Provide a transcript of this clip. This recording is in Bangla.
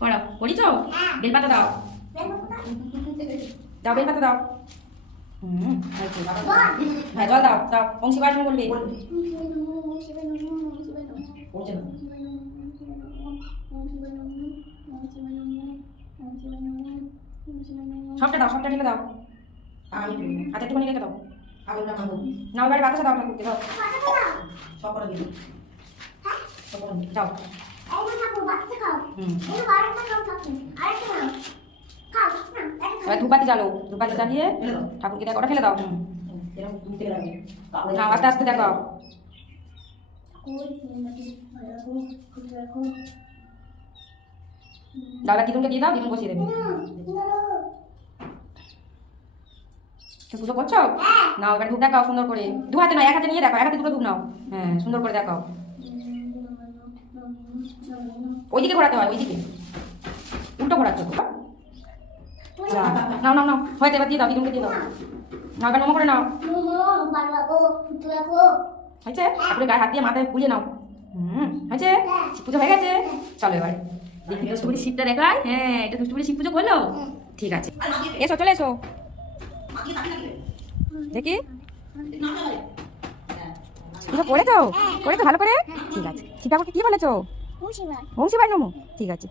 পড়াও পড়িছো বেলপাতা দাও। দাও। বেলপাতা দাও। হ্যাঁ জল দাও দাও। অংশী বাড়ি বলবে সবটা দাও সবটা ঢেলে দাও। হাতে একটুখানি রেখে দাও। না বাড়ি বাতাসা দাও ঠাকুরকে দাও। দাও। হুম এবার ধূপবাতি জ্বালো ধূপবাতি জ্বালিয়ে ঠাকুরকে দেখো ওটা ফেলে দাও। না আস্তে আস্তে দেখো। দাদা দিদুনকে দিয়ে দাও দিদুন বসিয়ে দেবে। তুমি পুজো করছ? নাও এবার ধূপ দেখাও সুন্দর করে। দু হাতে নয় এক হাতে নিয়ে দেখো এক হাতে দুটো ধূপ নাও। হ্যাঁ সুন্দর করে দেখাও। ওইদিকে ঘোরাতে হয় ওইদিকে। উল্টো ঘোরাচ্ছ তো। যা, নাও নাও নাও হয়তো এবার দিয়ে দাও দিদুনকে দিয়ে দাও। নাও এবার নমো করে নাও। হয়েছে? আপনি গায়ে হাত দিয়ে মাথায় বুলিয়ে নাও। হুম হয়েছে? পুজো হয়ে গেছে? চলো এবার। দেখি দুষ্টুপুরি শিবটা দেখায় হ্যাঁ এটা দুষ্টুপুরি শিব পুজো করল? ঠিক আছে। এসো চলে এসো। দেখি। পুজো করেছ করেছ ভালো করে? ঠিক আছে। শিব আমাকে কি বলেছ? বংশী ভাই নমো। ঠিক আছে।